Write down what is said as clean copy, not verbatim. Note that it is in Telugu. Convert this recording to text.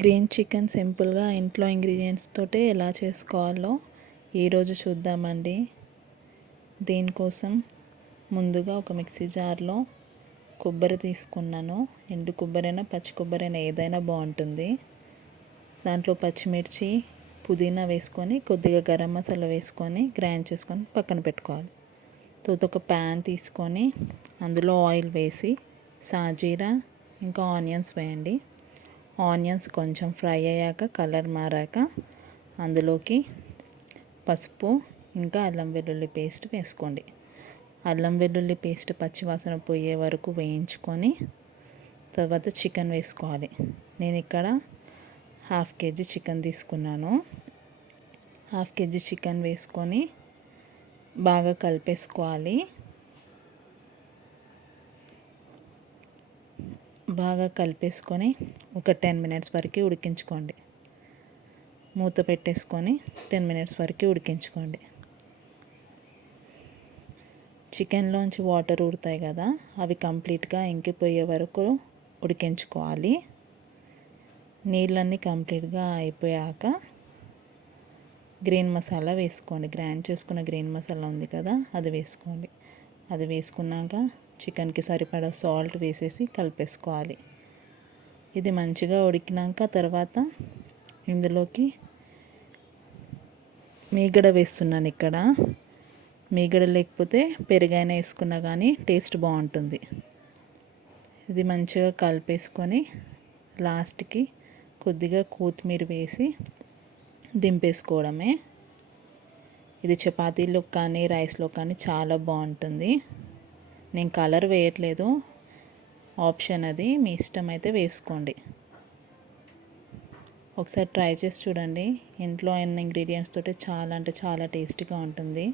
గ్రీన్ చికెన్ సింపుల్గా ఇంట్లో ఇంగ్రీడియంట్స్ తోటి ఎలా చేసుకోవాలో ఈరోజు చూద్దామండి. దీనికోసం ముందుగా ఒక మిక్సీ జార్లో కొబ్బరి తీసుకున్నాను. ఎండు కొబ్బరైనా పచ్చి కొబ్బరైనా ఏదైనా బాగుంటుంది. దాంట్లో పచ్చిమిర్చి, పుదీనా వేసుకొని కొద్దిగా గరం మసాలా వేసుకొని గ్రైండ్ చేసుకొని పక్కన పెట్టుకోవాలి. తర్వాత ఒక ప్యాన్ తీసుకొని అందులో ఆయిల్ వేసి సాజీరా ఇంకా ఆనియన్స్ వేయండి. ఆనియన్స్ కొంచెం ఫ్రై అయ్యాక కలర్ మారాక అందులోకి పసుపు ఇంకా అల్లం వెల్లుల్లి పేస్ట్ వేసుకోండి. అల్లం వెల్లుల్లి పేస్ట్ పచ్చివాసన పోయే వరకు వేయించుకొని తర్వాత చికెన్ వేసుకోవాలి. నేను ఇక్కడ 1/2 kg చికెన్ తీసుకున్నాను. 1/2 kg చికెన్ వేసుకొని బాగా కలిపేసుకోవాలి. బాగా కలిపేసుకొని ఒక 10 minutes వరకు ఉడికించుకోండి. మూత పెట్టేసుకొని 10 minutes వరకు ఉడికించుకోండి. చికెన్లోంచి వాటర్ ఊరుతాయి కదా, అవి కంప్లీట్గా ఇంకిపోయే వరకు ఉడికించుకోవాలి. నీళ్ళన్నీ కంప్లీట్గా అయిపోయాక గ్రీన్ మసాలా వేసుకోండి. గ్రైండ్ చేసుకున్న గ్రీన్ మసాలా ఉంది కదా, అది వేసుకోండి. అది వేసుకున్నాక చికెన్కి సరిపడా సాల్ట్ వేసేసి కలిపేసుకోవాలి. ఇది మంచిగా ఉడికినాక తర్వాత ఇందులోకి మీగడ వేస్తున్నాను. ఇక్కడ మీగడ లేకపోతే పెరుగైనా వేసుకున్నా కానీ టేస్ట్ బాగుంటుంది. ఇది మంచిగా కలిపేసుకొని లాస్ట్కి కొద్దిగా కొత్తిమీర వేసి దింపేసుకోవడమే. ఇది చపాతీలో కానీ రైస్లో కానీ చాలా బాగుంటుంది. నేను కలర్ వేయట్లేదు, ఆప్షన్ అది, మీ ఇష్టం అయితే వేసుకోండి. ఒకసారి ట్రై చేసి చూడండి. ఇంట్లో ఉన్న ఇంగ్రీడియంట్స్ తోటి చాలా అంటే చాలా టేస్టీగా ఉంటుంది.